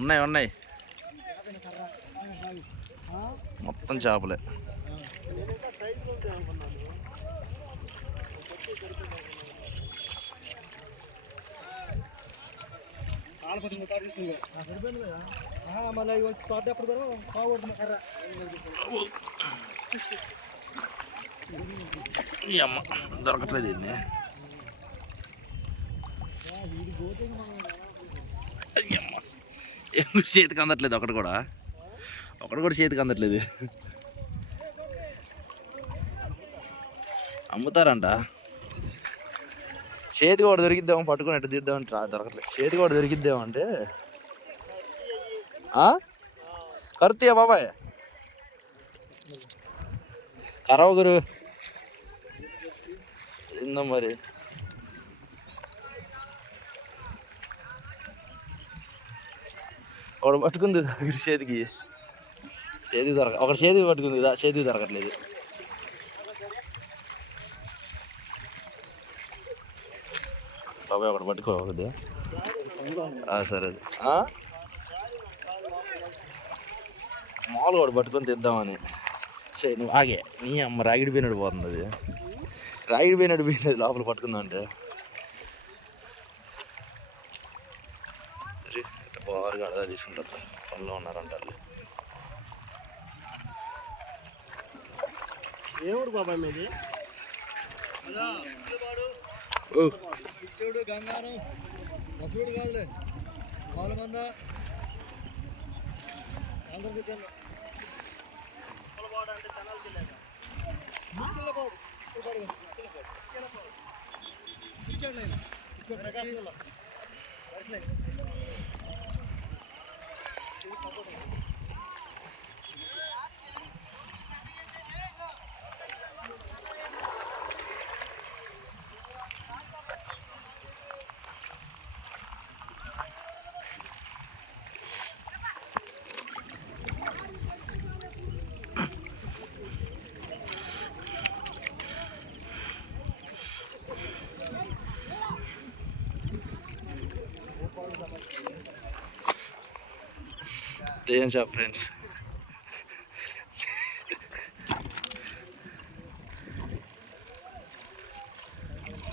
ఉన్నాయి ఉన్నాయి మొత్తం చేపలే. అమ్మ దొరకట్లేదు ఇది. చేతికి అందట్లేదు ఒకటి కూడా చేతికి అందట్లేదు. అమ్ముతారంట. చేతికి ఒకటి దొరికిద్దాం పట్టుకుని ఎట్టు తీద్దామంటే దొరకట్లేదు. చేతికి ఒకటి దొరికిద్దాం అంటే కరుతీయా బాబాయ్ కరవ గురు ఇందా మరి. ఒకటి పట్టుకుంది చేతికి ఒకటి చేతికి పట్టుకుంది చేతికి దొరకట్లేదు. బాబాయ్ ఒకటి పట్టుకో ఒకటి. సరే మామూలుగా ఒకటి పట్టుకొని తెద్దామని. సరే నువ్వు ఆగే. నీ అమ్మ రాగిడి పోయినట్టు పోతుంది. అది రాగిడి పోయినట్టు పోయినది లోపల పట్టుకుందాం అంటే బాగా అడదా తీసుకుంటారు. పనిలో ఉన్నారంటారు. ఏడు బాబాయ్ మీది గంగారం బస్సుడు కాదులే పాల మంద They are friends.